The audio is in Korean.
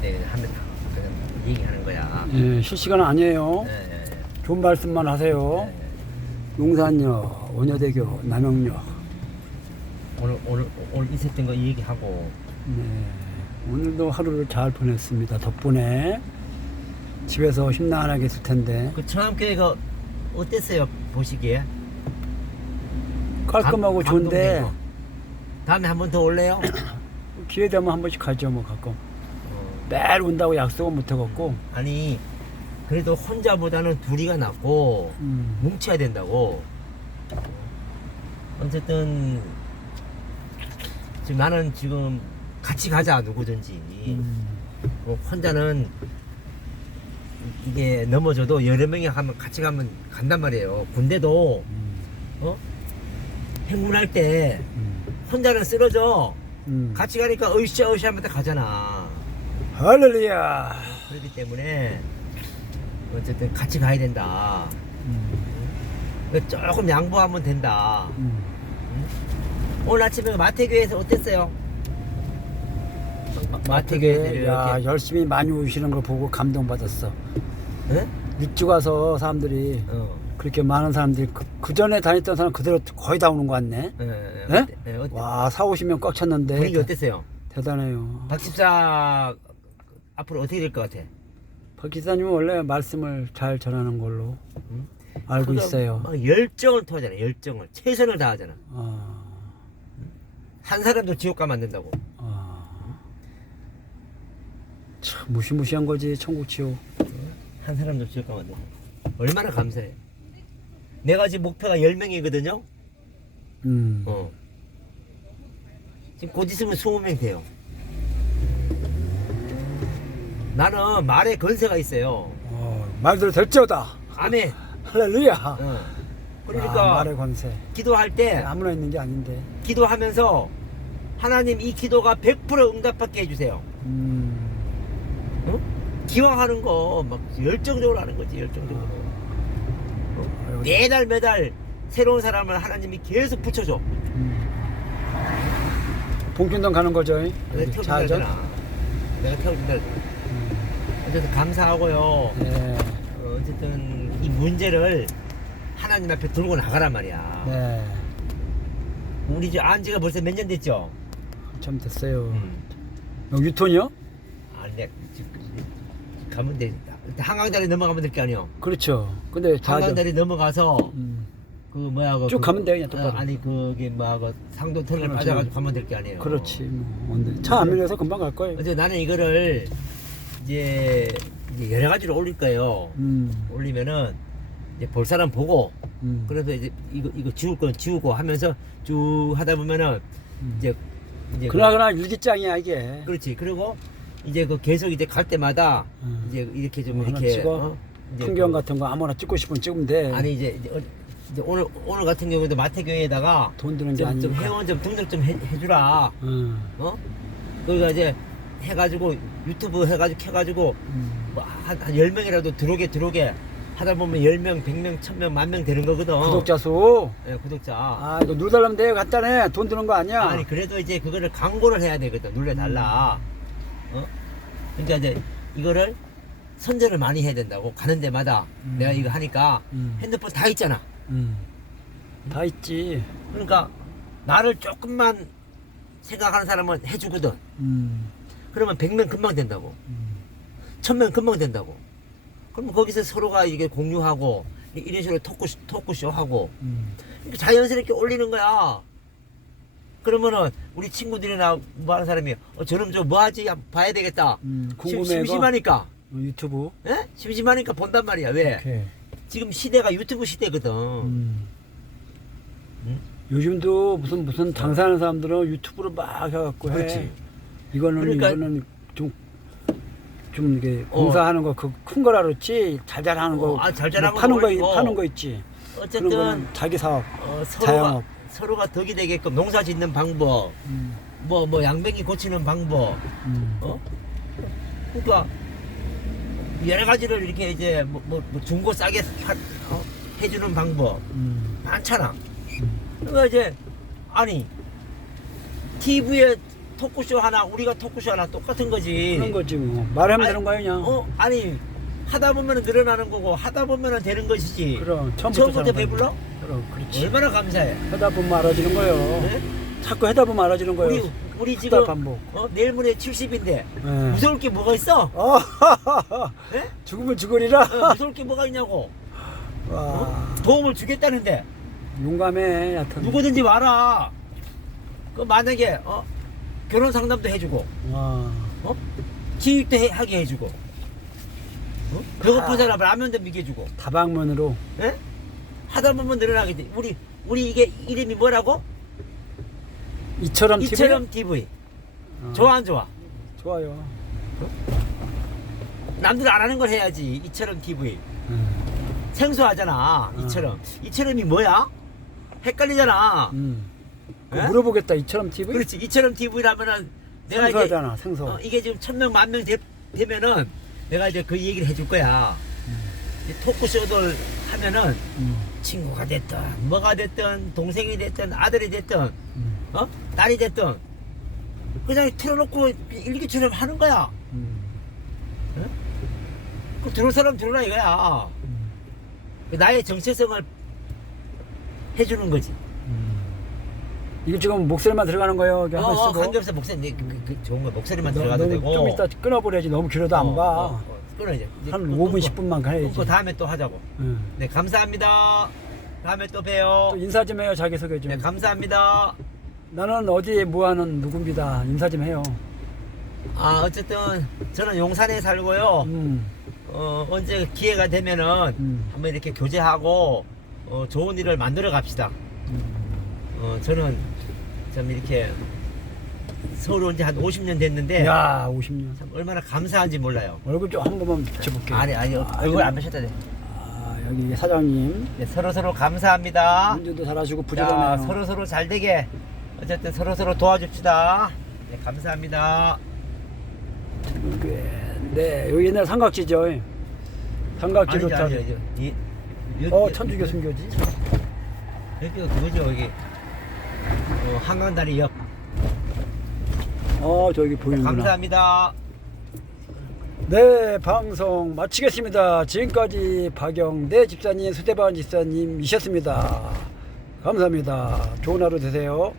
때 하면 그냥 얘기하는 거야. 예, 실시간 아니에요. 예. 좋은 말씀만 하세요. 예, 예. 용산역, 원효대교, 남영역. 오늘 오늘 오늘 있었던 거 얘기하고 네. 오늘도 하루를 잘 보냈습니다. 덕분에 집에서 심란하게 있을 텐데 그 청암교회가 어땠어요 보시기에? 깔끔하고 감- 좋은데 감동되고. 다음에 한 번 더 올래요? 기회 되면 한 번씩 가죠 뭐 가끔. 어, 매일 온다고 약속은 못 해갖고. 아니 그래도 혼자보다는 둘이가 낫고 음. 뭉쳐야 된다고. 어쨌든 지금 나는 지금 같이 가자 누구든지. 음. 어, 혼자는 이게 넘어져도 여러 명이 가면 같이 가면 간단 말이에요. 군대도 음. 어? 행군할 때 음. 혼자는 쓰러져. 음. 같이 가니까 으쌰 으쌰 하면서 가잖아. 할렐루야. 그렇기 때문에 어쨌든 같이 가야 된다. 음. 조금 양보하면 된다. 음. 오늘 아침에 마태교회에서 어땠어요? 마- 마태교회에서 마태교회 야 이렇게 열심히 많이 오시는 걸 보고 감동받았어. 응? 일찍 와서 사람들이 어. 그렇게 많은 사람들이 그, 그 전에 다녔던 사람 그대로 거의 다 오는 것 같네. 예, 예, 예? 어때? 예, 어때? 와, 4, 50명 꽉 찼는데. 분위기 어땠어요? 대단해요. 박 집사 앞으로 어떻게 될 것 같아? 박 기사님은 원래 말씀을 잘 전하는 걸로 응? 알고 그거 있어요. 막 열정을 토하잖아. 열정을 최선을 다하잖아. 아, 한 사람도 지옥 가면 안 된다고. 아. 참 무시무시한 거지 천국 지옥. 한 사람도 지옥 가면 안 된다. 얼마나 감사해. 내가 지금 목표가 10명이거든요. 음. 어. 지금 곧 있으면 20명 돼요. 나는 말에 건세가 있어요. 어, 말대로 될지어다. 안에. 할렐루야. 어. 아, 그러니까 말의 권세. 기도할 때 아무나 있는 게 아닌데. 기도하면서 하나님 이 기도가 100% 응답받게 해주세요. 음. 어? 기왕하는 거 막 열정적으로 하는 거지 열정적으로. 아이고, 매달 매달 새로운 사람을 하나님이 계속 붙여줘. 음. 봉준동 가는 거죠? 내가 태워준다? 했잖아. 내가 태워준다. 어쨌든 감사하고요. 네. 어, 어쨌든 이 문제를 하나님 앞에 들고 나가란 말이야. 네. 우리 저 안지가 벌써 몇 년 됐죠? 참 됐어요. 음. 여기 유톤이요? 아, 내 가면 돼. 한강다리 넘어가면 될 게 아니야. 그렇죠. 근데. 한강다리 넘어가서 음. 그 뭐야 그쭉 그- 가면 돼, 그냥 똑바로. 어, 아니 그게 뭐야 그 상도 터널 그렇죠. 빠져가지고 가면 될 게 아니에요. 그렇지. 뭐. 차안 밀려서 금방 갈 거예요. 어제 나는 이거를 이제, 이제 여러 가지로 올릴 거예요. 음. 올리면은 이제 볼 사람 보고 음. 그래서 이제 이거 이거 지울 건 지우고 하면서 쭉 하다 보면은 음. 이제 이제 그나 그나 일기장이야 이게. 그, 그렇지 그리고 이제 그 계속 이제 갈 때마다 음. 이제 이렇게 좀뭐 하나 이렇게 찍어? 어? 이제 풍경 그- 같은 거 아무나 찍고 싶으면 찍으면 돼. 아니 이제, 이제, 어- 이제 오늘 오늘 같은 경우에도 마태교회에다가 돈 드는 게 좀, 좀 아니니까. 회원 좀 등록 좀 해, 해주라 음. 어 그러니까 이제 해가지고 유튜브 해가지고 해가지고 음. 뭐한 한 10명이라도 들어오게 들어오게 하다 보면 10명, 100명, 1000명, 만 명 되는 거거든. 구독자 수. 예, 구독자. 아 이거 누달라면 돼 간단해. 돈 드는 거 아니야. 아니 그래도 이제 그거를 광고를 해야 되거든. 눌러달라. 어? 그러니까 이제 이거를 선전을 많이 해야 된다고 가는 데마다 음. 내가 이거 하니까 음. 핸드폰 다 있잖아. 음. 다 있지. 그러니까 나를 조금만 생각하는 사람은 해주거든. 음. 그러면 100명 금방 된다고. 음. 1000명 금방 된다고. 그럼 거기서 서로가 이게 공유하고 이런 식으로 토크, 토크쇼 하고 자연스럽게 올리는 거야. 그러면은 우리 친구들이나 뭐 하는 사람이 어, 저놈 저 뭐 하지? 봐야 되겠다. 음. 심, 궁금해. 심심하니까. 어, 유튜브. 예? 심심하니까 본단 말이야. 왜? 오케이. 지금 시대가 유튜브 시대거든. 음. 응? 요즘도 무슨 무슨 장사하는 사람들은 유튜브로 막 해갖고 해. 그렇지. 이거는 그러니까- 이거는 좀. 좀 이게 어. 공사하는 거 그 큰 거라 그렇지 잘잘하는 거 어, 아, 잘잘한 뭐거 파는 거. 파는 거 있지 그런 어쨌든 거는 자기 사업 어, 서로가 자영업. 서로가 덕이 되게끔 농사 짓는 방법, 음, 뭐 뭐 양뱅이 고치는 방법, 음. 어? 그러니까 여러 가지를 이렇게 이제 뭐, 뭐, 뭐 중고 싸게 파, 어? 해주는 방법 음. 많잖아. 그러니까 이제 아니 TV에 토크쇼 하나 우리가 토크쇼 하나 똑같은 거지. 그런 거지 뭐. 말하면 아니, 되는 거야 그냥. 어 아니 하다 보면은 늘어나는 거고 하다 보면은 되는 것이지. 그럼 처음부터, 처음부터 배불러? 그럼 그렇지. 얼마나 감사해. 하다 보면 알아지는 거예요. 네? 자꾸 하다 보면 알아지는 거예요. 우리 우리 지금 반복. 어, 내일 모레 70인데 예. 무서울 게 뭐가 있어? 어, 예? 죽으면 죽으리라. 어, 무서울 게 뭐가 있냐고. 와, 도움을 주겠다는데 용감해 여하튼. 누구든지 와라. 그 만약에 어 결혼 상담도 해주고 와, 어 기획도 해, 하게 해주고 어? 배고픈 아. 사람 라면도 먹여주고 다방면으로 예? 하다 보면 늘어나겠지. 우리 우리 이게 이름이 뭐라고? 이처럼 TV? 이처럼 TV. 어, 좋아 안 좋아? 좋아요. 남들 안 하는 걸 해야지. 이처럼 TV. 음, 생소하잖아. 이처럼. 이처럼이 뭐야? 헷갈리잖아. 음. 그거 예? 물어보겠다. 이처럼 TV? 그렇지. 이처럼 TV라면은 내가 이제 생소하잖아. 생소. 어, 이게 지금 천명 만 명 되면은 내가 이제 그 얘기를 해줄 거야. 이 토크쇼들 하면은 음, 친구가 됐든 뭐가 됐든 동생이 됐든 아들이 됐든 음, 어 딸이 됐든 그냥 틀어놓고 일기처럼 하는 거야. 음, 그 들을 사람 들으라 이거야. 음, 그 나의 정체성을 해주는 거지. 음. 이거 지금 목소리만 들어가는 거예요. 이게 어, 한번 어, 쓰고. 관계없어 목소리 그, 그, 그 좋은 거 목소리만 너- 들어가도 너무 되고. 좀 이따 끊어버려야지. 너무 길어도 안 어, 봐. 어, 어, 끊어 이제. 이제 한 끊고, 5분, 10분만 가야지. 끊고 다음에 또 하자고. 응. 네 감사합니다. 다음에 또 봬요. 또 인사 좀 해요. 자기소개 좀. 네 감사합니다. 나는 어디에 뭐하는 누굽니다. 인사 좀 해요. 아 어쨌든 저는 용산에 살고요. 음, 어, 언제 기회가 되면은 음. 한번 이렇게 교제하고 어, 좋은 일을 만들어 갑시다. 음. 어, 저는 좀 이렇게 서울 온 지 한 50년 됐는데 야, 50년. 참 얼마나 감사한지 몰라요. 얼굴 좀 한 번만 비춰볼게요. 아니 아니 아, 얼굴 안 펴셔도 돼. 아, 여기 사장님. 네, 서로 서로 감사합니다. 운전도 잘하시고 자, 부지런해요. 서로 서로 잘 되게 어쨌든 서로 서로 도와줍시다. 네, 감사합니다. 네, 여기 옛날 삼각지죠. 삼각지로 아니죠, 타. 아니죠. 이, 여- 어, 여- 천주교 순교지. 여기가 그거죠, 여기. 어, 한강다리 옆. 어, 저기 보이는구나. 감사합니다. 네, 방송 마치겠습니다. 지금까지 박영대 집사님, 수대반 집사님이셨습니다. 감사합니다. 좋은 하루 되세요.